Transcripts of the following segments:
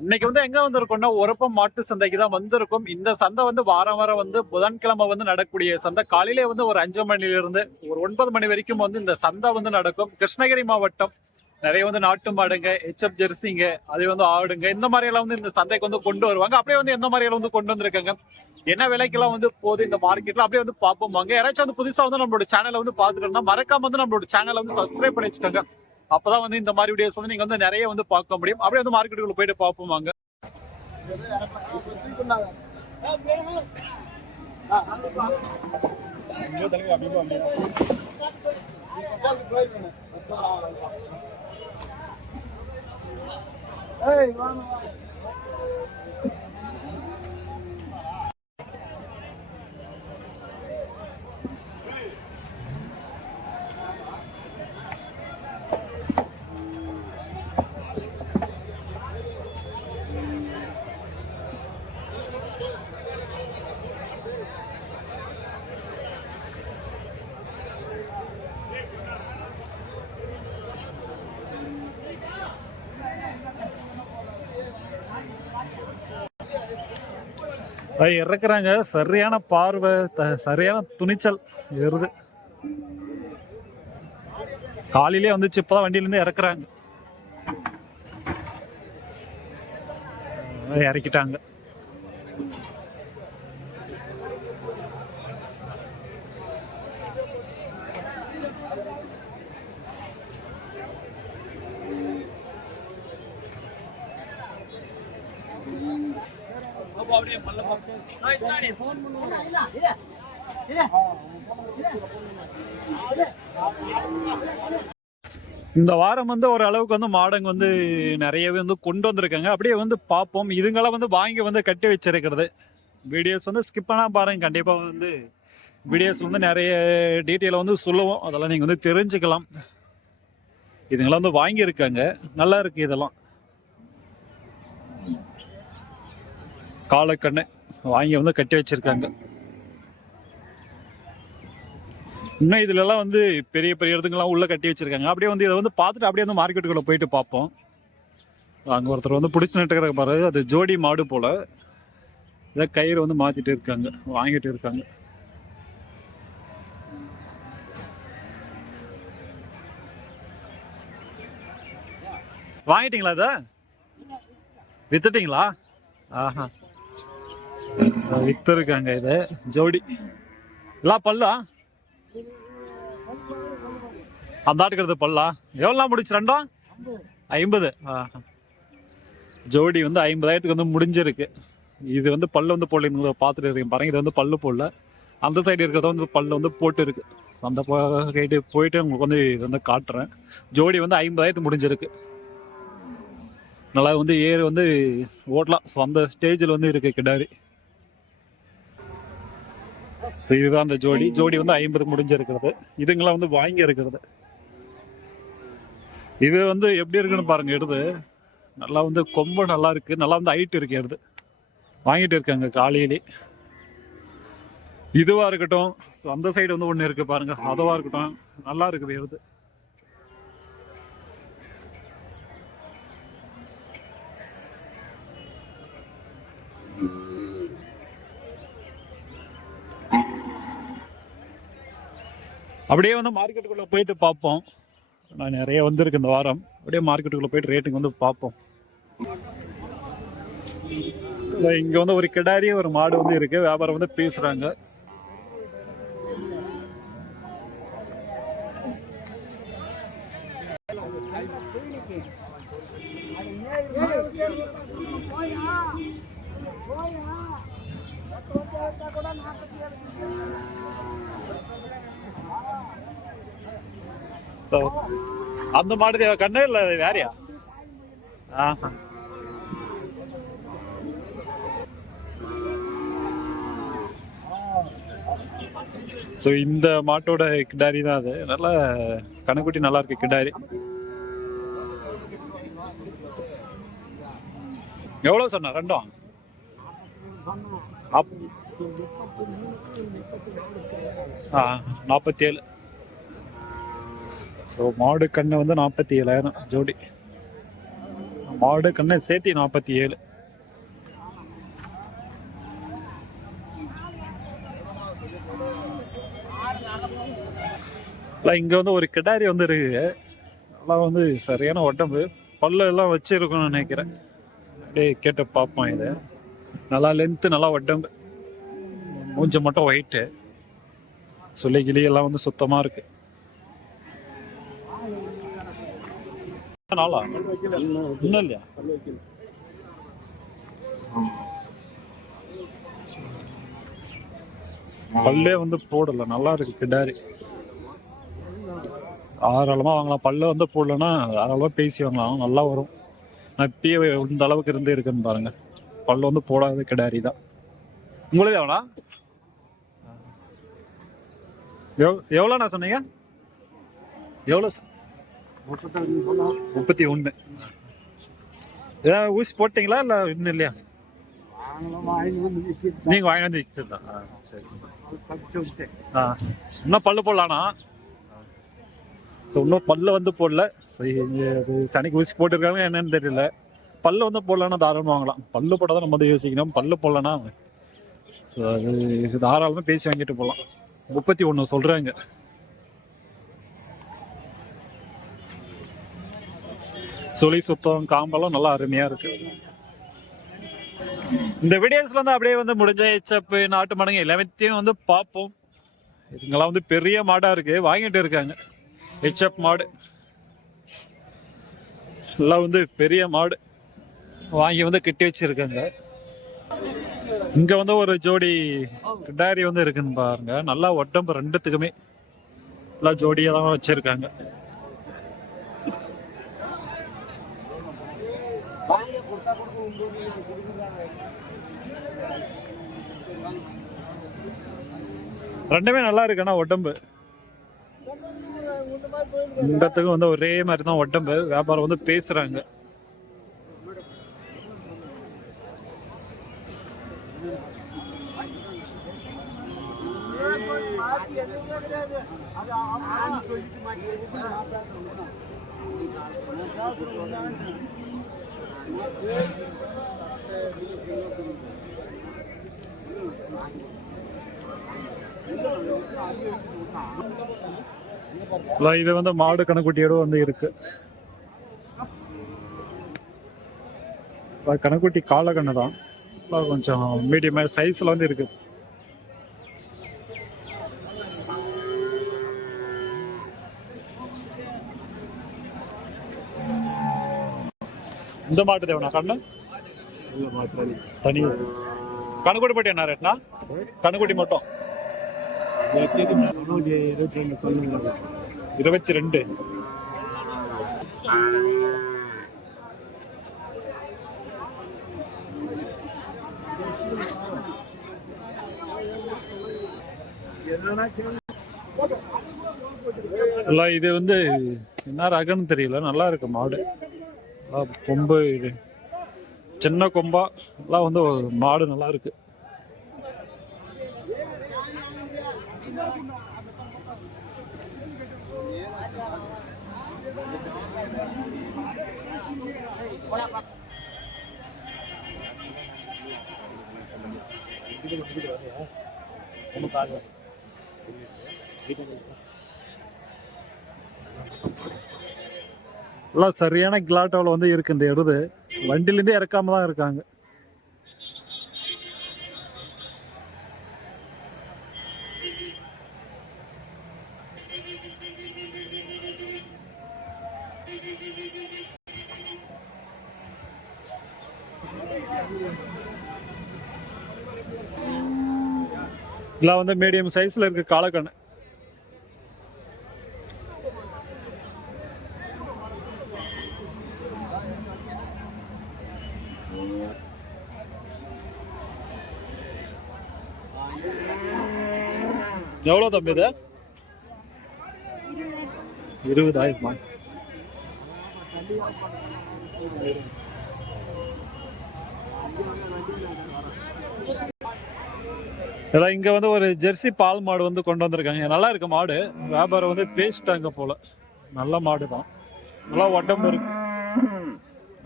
இன்னைக்கு வந்து எங்க வந்திருக்கோம்னா உரப்பம் மாட்டு சந்தைக்கு தான் வந்திருக்கும். இந்த சந்தை வந்து வாரம் வாரம் வந்து புதன்கிழமை வந்து நடக்கக்கூடிய சந்தை. காலையிலே வந்து ஒரு அஞ்சு மணில இருந்து ஒரு ஒன்பது மணி வரைக்கும் வந்து இந்த சந்தை வந்து நடக்கும். கிருஷ்ணகிரி மாவட்டம். நிறைய வந்து நாட்டு மாடுங்க ஹெச்எப் ஜெர்சிங்க அதே வந்து ஆடுங்க. இந்த மாதிரி எல்லாம் வந்து இந்த சந்தைக்கு வந்து கொண்டு வருவாங்க. அப்படியே வந்து எந்த மாதிரி எல்லாம் வந்து கொண்டு வந்திருக்காங்க? என்ன விலைக்கெல்லாம் வந்து போகுது இந்த மார்க்கெட்ல அப்படியே வந்து பார்ப்போம் வாங்க. யாராச்சும் வந்து புதுசா வந்து நம்மளோட சேனலை வந்து பாத்துக்கணும்னா மறக்காம வந்து நம்மளோட சேனலை வந்து சப்ஸ்கிரைப் பண்ணி வச்சுக்கோங்க. அப்பதான் வந்து இந்த மாதிரி வீடியோஸ் வந்து நீங்க வந்து நிறைய வந்து பார்க்க முடியும். அப்படியே வந்து மார்க்கெட்டுக்குள்ள போயிட்டு பார்ப்போம் வாங்க. அது இறக்குறாங்க. சரியான பார்வை த- சரியான துணிச்சல் எருது காலையிலே வந்துச்சு இப்போதான் வண்டியிலேருந்து இறக்குறாங்க. இறக்கிட்டாங்க. இந்த வாரம் வந்து ஓரளவுக்கு வந்து மாடங்க வந்து நிறையவே வந்து கொண்டு வந்திருக்காங்க. அப்படியே வந்து பார்ப்போம். இதுங்களாம் வந்து வாங்கி வந்து கட்டி வச்சிருக்கிறது. வீடியோஸ் வந்து ஸ்கிப் பண்ணால் பாருங்க. கண்டிப்பாக வந்து வீடியோஸ் வந்து நிறைய டீட்டெயிலை வந்து சொல்லுவோம். அதெல்லாம் நீங்கள் வந்து தெரிஞ்சுக்கலாம். இதுங்களாம் வந்து வாங்கியிருக்காங்க. நல்லா இருக்கு இதெல்லாம். காலக்கண்ணு. வாங்கி வந்து கட்டி வச்சிருக்காங்க. இன்னும் இதுல எல்லாம் வந்து பெரிய பெரிய இடத்துக்கெல்லாம் உள்ள கட்டி வச்சிருக்காங்க. அப்படியே வந்து இதை வந்து பார்த்துட்டு அப்படியே வந்து மார்க்கெட்டுக்குள்ள போயிட்டு பார்ப்போம். அங்க ஒருத்தர் வந்து பிடிச்சி நட்டுக்கிற பாரு. அது ஜோடி மாடு போல. இதை கயிறு வந்து மாத்திட்டு இருக்காங்க. வாங்கிட்டு இருக்காங்க. வாங்கிட்டீங்களா இதை? வித்துட்டீங்களா? ஆஹா. வித்து இருக்காங்க இது. ஜோடி எல்லாம் பல்லா? அந்த ஆட்டுக்கிறது பல்லா? எவ்வளோ முடிச்சு? ரெண்டும் ஐம்பது. ஆஹா. ஜோடி வந்து ஐம்பதாயிரத்துக்கு வந்து முடிஞ்சிருக்கு. இது வந்து பல்லு வந்து போடல பார்த்துட்டு இருக்கீங்க பாருங்க. இது வந்து பல்லு போடல. அந்த சைடு இருக்கிறத வந்து பல்லு வந்து போட்டு இருக்கு அந்த கைட்டு போயிட்டு உங்களுக்கு வந்து இது வந்து காட்டுறேன். ஜோடி வந்து ஐம்பதாயிரத்து முடிஞ்சிருக்கு. நல்லா வந்து ஏறு வந்து ஓட்டலாம். ஸோ அந்த ஸ்டேஜில் வந்து இருக்குது கிடாரி. ஸோ இதுதான் அந்த ஜோடி. ஜோடி வந்து ஐம்பது முடிஞ்சிருக்கிறது. இதுங்களாம் வந்து வாங்கி இருக்கிறது இது வந்து எப்படி இருக்குன்னு பாருங்க எடுது நல்லா வந்து கொம்பு நல்லா இருக்கு. நல்லா வந்து ஹைட் இருக்கு எடுது வாங்கிட்டு இருக்காங்க காலையிலே. இதுவா இருக்கட்டும். ஸோ அந்த சைடு வந்து ஒன்று இருக்கு பாருங்க. அதுவா இருக்கட்டும். நல்லா இருக்குது எடுது அப்படியே வந்து மார்க்கெட்டுக்குள்ளே போயிட்டு பார்ப்போம். நான் நிறைய வந்திருக்கு இந்த வாரம். அப்படியே மார்க்கெட்டுக்குள்ளே போயிட்டு ரேட்டுக்கு வந்து பார்ப்போம். இங்கே வந்து ஒரு கிடாரி ஒரு மாடு வந்து இருக்குது வியாபாரம் வந்து பேசுறாங்க. So, அந்த மாடு தேவை கண்ணு இல்ல அது வேறையா ஸோ இந்த மாட்டோட கிடாரி தான் அது நல்ல கணக்குட்டி நல்லா இருக்கு கிடாரி எவ்வளோ சொன்ன ரெண்டும் அப் நாற்பத்தி ஏழு ஸோ மாடு கண்ணு வந்து நாற்பத்தி ஏழாயிரம் ஜோடி. மாடு கண்ணு சேர்த்தி நாற்பத்தி ஏழு இல்லை இங்கே வந்து ஒரு கிடாரி வந்து இருக்கு நல்லா வந்து சரியான உடம்பு. பல்லு எல்லாம் வச்சிருக்கணும்னு நினைக்கிறேன். அப்படியே கேட்டு பார்ப்போம் இதை. நல்லா லென்த்து நல்லா உடம்பு. மூஞ்ச மட்டும் ஒயிட்டு சுளி கிளி எல்லாம் வந்து சுத்தமாக இருக்குது நாளா? இன்னும் இல்லையா? பல்லே வந்து போடல. நல்லா இருக்கு கிடாரி. தாராளமா வாங்கலாம். பல்ல வந்து போடலன்னா தாராளமா பேசி வாங்கலாம். நல்லா வரும். நான் இப்பயே இந்த அளவுக்கு இருந்து இருக்குன்னு பாருங்க. பல்ல வந்து போடாத கிடாரி தான். உங்களே எவ்வளோ? எவ் எவ்வளோண்ணா சொன்னீங்க? எவ்வளோ முப்பத்தி ஒன்று ஏதாவது ஊசி போட்டிங்களா இல்லை இன்னும் இல்லையா? நீங்கள் வாங்கி வந்து ஆ சரி. ஆ இன்னும் பல்லு போடலாண்ணா. ஸோ இன்னும் பல்லு வந்து போடல. ஸோ சனிக்கு ஊசி போட்டிருக்காங்க என்னன்னு தெரியல. பல்லு வந்து போடலன்னா தாராளமாக வாங்கலாம். பல்லு போட்டால் தான் நம்ம வந்து யோசிக்கணும். பல்லு போடலன்னா ஸோ அது தாராளமாக பேசி வாங்கிட்டு போகலாம். முப்பத்தி ஒன்று சொல்கிறாங்க சுழி சுத்தம் காம்பெல்லாம் நல்லா அருமையாக இருக்கு. இந்த வீடியோஸ்ல வந்து அப்படியே வந்து முடிஞ்ச எச்சப்பு நாட்டு மடங்கு எல்லாத்தையும் வந்து பார்ப்போம். இதுங்கெல்லாம் வந்து பெரிய மாடா இருக்கு. வாங்கிட்டு இருக்காங்க. ஹெச்எப் மாடு. எல்லாம் வந்து பெரிய மாடு. வாங்கி வந்து கட்டி வச்சிருக்காங்க. இங்க வந்து ஒரு ஜோடி கிடாரி வந்து இருக்குன்னு பாருங்க. நல்லா உடம்பு ரெண்டுத்துக்குமே. நல்லா ஜோடியா தான் வச்சிருக்காங்க. ரெண்டுமே நல்லா இருக்குண்ணா உடம்பு ரெண்டுத்துக்கும் வந்து ஒரே மாதிரி தான் உடம்பு வியாபாரம் வந்து பேசுறாங்க. You. இது வந்து மாடு கணக்குட்டியோட வந்து இருக்கு. கணக்குட்டி கால கண்ணு தான். கொஞ்சம் மீடியம் சைஸ்ல வந்து இருக்கு. இந்த மாட்டு தேவனா கண்ணு? தனி. கணக்குட்டி பட்டி என்ன ரேட்னா கணக்குட்டி மட்டும். இருபத்தி ரெண்டு. இல்ல இது வந்து என்ன ரகன்னு தெரியல. நல்லா இருக்கு மாடு. நல்லா கொம்பு இது. சின்ன கொம்பா எல்லாம் வந்து மாடு நல்லா இருக்கு. எல்லாம் சரியான கிளாட்டோவில் வந்து இருக்கு இந்த எருது வண்டிலேருந்தே இறக்காம தான் இருக்காங்க. எல்லாம் வந்து மீடியம் சைஸில் இருக்குது காலக்கண் எவ்வளோ தம்பி இது? இருபதாயிரமா? எல்லாம் இங்க வந்து ஒரு ஜெர்சி பால் மாடு வந்து கொண்டு வந்திருக்காங்க. நல்லா இருக்கு மாடு. வியாபாரம் வந்து பேசிட்டாங்க போல. நல்ல மாடு தான். நல்லா உடம்பு இருக்கு.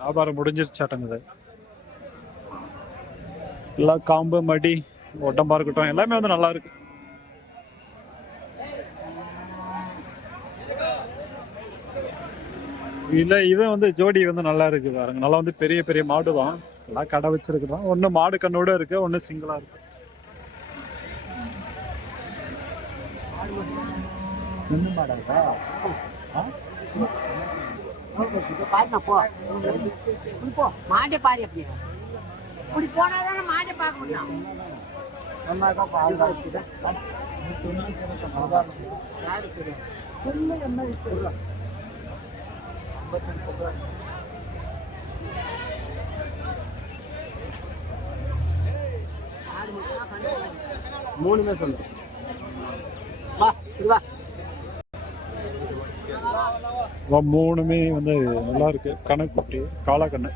வியாபாரம் முடிஞ்சிருச்சாட்டங்குது எல்லாம் காம்பு மடி ஒட்டம்பா இருக்கட்டும் எல்லாமே வந்து நல்லா இருக்கு. இல்லை இது வந்து ஜோடி வந்து நல்லா இருக்கு பாருங்க. நல்லா வந்து பெரிய பெரிய மாடு தான். எல்லாம் கடை வச்சிருக்குதான். ஒன்று மாடு கண்ணோட இருக்கு ஒன்று சிங்கிளாக இருக்கு. மாடாக்கா பாருங்க போ. போ. மாட்டை பாரு எப்படி இப்படி போனாதானே மாட்டை பார்க்க முடியும். சொன்னாக்கா பால் காய்ச்சி மூணுமே சொல்லு. வா வா, மூணுமே வந்து நல்லா இருக்கு. கணக்குட்டி காளாக்கண்ணு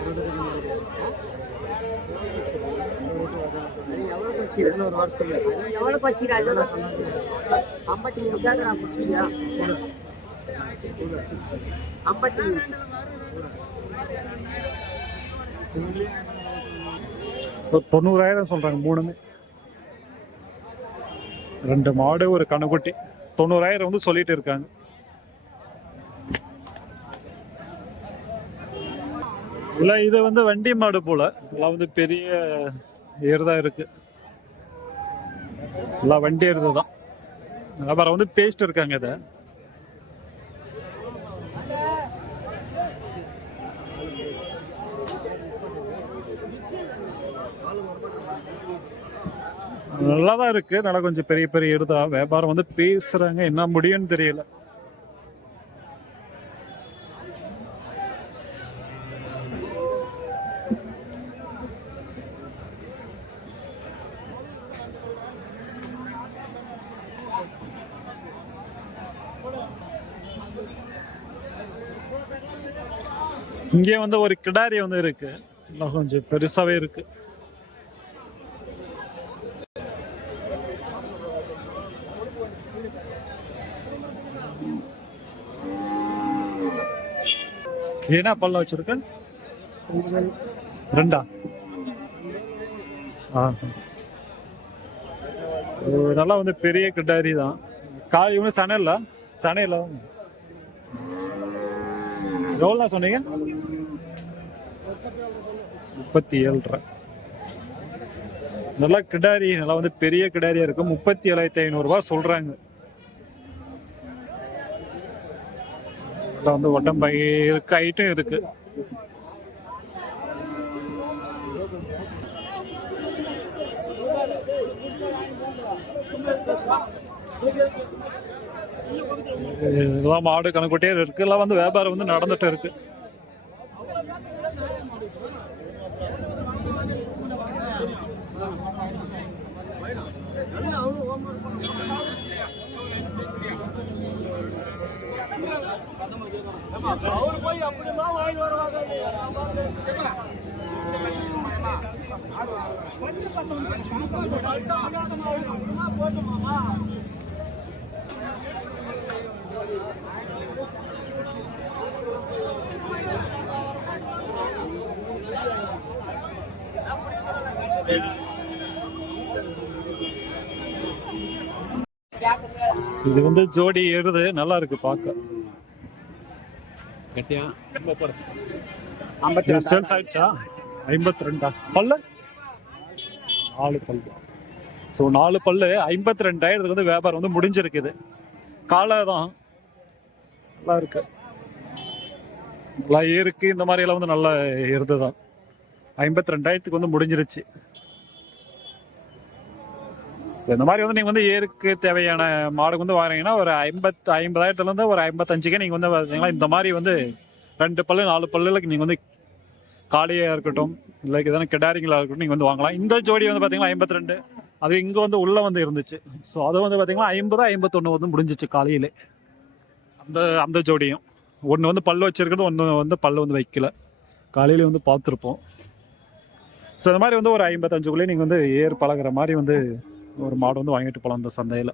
இருநூறு வருஷம் எவ்வளோ ஐம்பத்தி மூணு ஐம்பத்தி மூணு தொண்ணூறாயிரம் சொல்றாங்க மூணுமே. ரெண்டு மாடு ஒரு கணுக்குட்டி தொண்ணூறாயிரம் வந்து சொல்லிட்டு இருக்காங்க. இல்லை இது வந்து வண்டி மாடு போல. எல்லாம் வந்து பெரிய ஏறுதா இருக்கு. எல்லாம் வண்டி ஏறுது தான். அப்புறம் வந்து பேஸ்ட் இருக்காங்க இதை. நல்லா தான் இருக்கு. நல்லா கொஞ்சம் பெரிய பெரிய எடுதா வியாபாரம் வந்து பேசுறாங்க. என்ன முடியும்னு தெரியல. இங்கே வந்து ஒரு கிடாரி வந்து இருக்கு. இன்னும் கொஞ்சம் பெருசாவே இருக்கு. என்ன பல்ல வச்சிருக்க? ரெண்டா? ஆ. நல்லா வந்து பெரிய கிட்டாரி தான். காய் இவனு சனையில் சனையில் எவ்வளோ சொன்னீங்க? முப்பத்தி ஏழ்ரை. நல்லா கிடாரி நல்லா வந்து பெரிய கிடாரியா இருக்கும் முப்பத்தி ஏழாயிரத்தி ஐநூறுரூவா சொல்றாங்க. நல்லா வந்து ஒட்டம்பை இருக்கு ஐட்டும் இருக்கு. இதெல்லாம் மாடு கணக்குட்டியே இருக்கு. எல்லாம் வந்து வியாபாரம் வந்து நடந்துட்டு இருக்கு. அவர் போய் அப்படிமா வாங்கி வருவாங்க. இது வந்து ஜோடி ஏறுது. நல்லா இருக்கு பார்க்க. ஐம்பத்தி ரெண்டு? சேல்ஸ் ஆயிடுச்சா? ஐம்பத்தி ரெண்டா? பல்லு? நாலு பல்லு. ஸோ நாலு பல்லு ஐம்பத்தி ரெண்டாயிரத்துக்கு வந்து வியாபாரம் வந்து முடிஞ்சிருக்குது. காலை தான். நல்லா இருக்கு. நல்லா ஏருக்கு இந்த மாதிரி எல்லாம் வந்து நல்லா ஏறுது தான் ஐம்பத்தி ரெண்டாயிரத்துக்கு வந்து முடிஞ்சிருச்சு. இந்த மாதிரி வந்து நீங்கள் வந்து ஏருக்கு தேவையான மாடு வந்து வாங்குறீங்கன்னா ஒரு ஐம்பத்து ஐம்பதாயிரத்துலேருந்து ஒரு ஐம்பத்தஞ்சுக்கே நீங்கள் வந்து பார்த்தீங்கன்னா இந்த மாதிரி வந்து ரெண்டு பல்லு நாலு பல்லுகளுக்கு நீங்கள் வந்து காளியாக இருக்கட்டும் இல்லை எதனா கிடாரிங்களாக இருக்கட்டும் நீங்கள் வந்து வாங்கலாம். இந்த ஜோடி வந்து பார்த்தீங்கன்னா ஐம்பத்தி ரெண்டு அது இங்கே வந்து உள்ளே வந்து இருந்துச்சு. ஸோ அது வந்து பார்த்தீங்கன்னா ஐம்பது ஐம்பத்தொன்று வந்து முடிஞ்சிச்சு காலையில். அந்த அந்த ஜோடியும். ஒன்று வந்து பல்லு வச்சிருக்கிறது ஒன்று வந்து பல்லு வந்து வைக்கல. காலையில வந்து பார்த்துருப்போம் ஸோ இந்த மாதிரி வந்து ஒரு ஐம்பத்தஞ்சுக்குள்ளேயே நீங்கள் வந்து ஏர் பழகுற மாதிரி வந்து ஒரு மாடு வந்து வாங்கிட்டு போகலாம் இந்த சந்தையில்.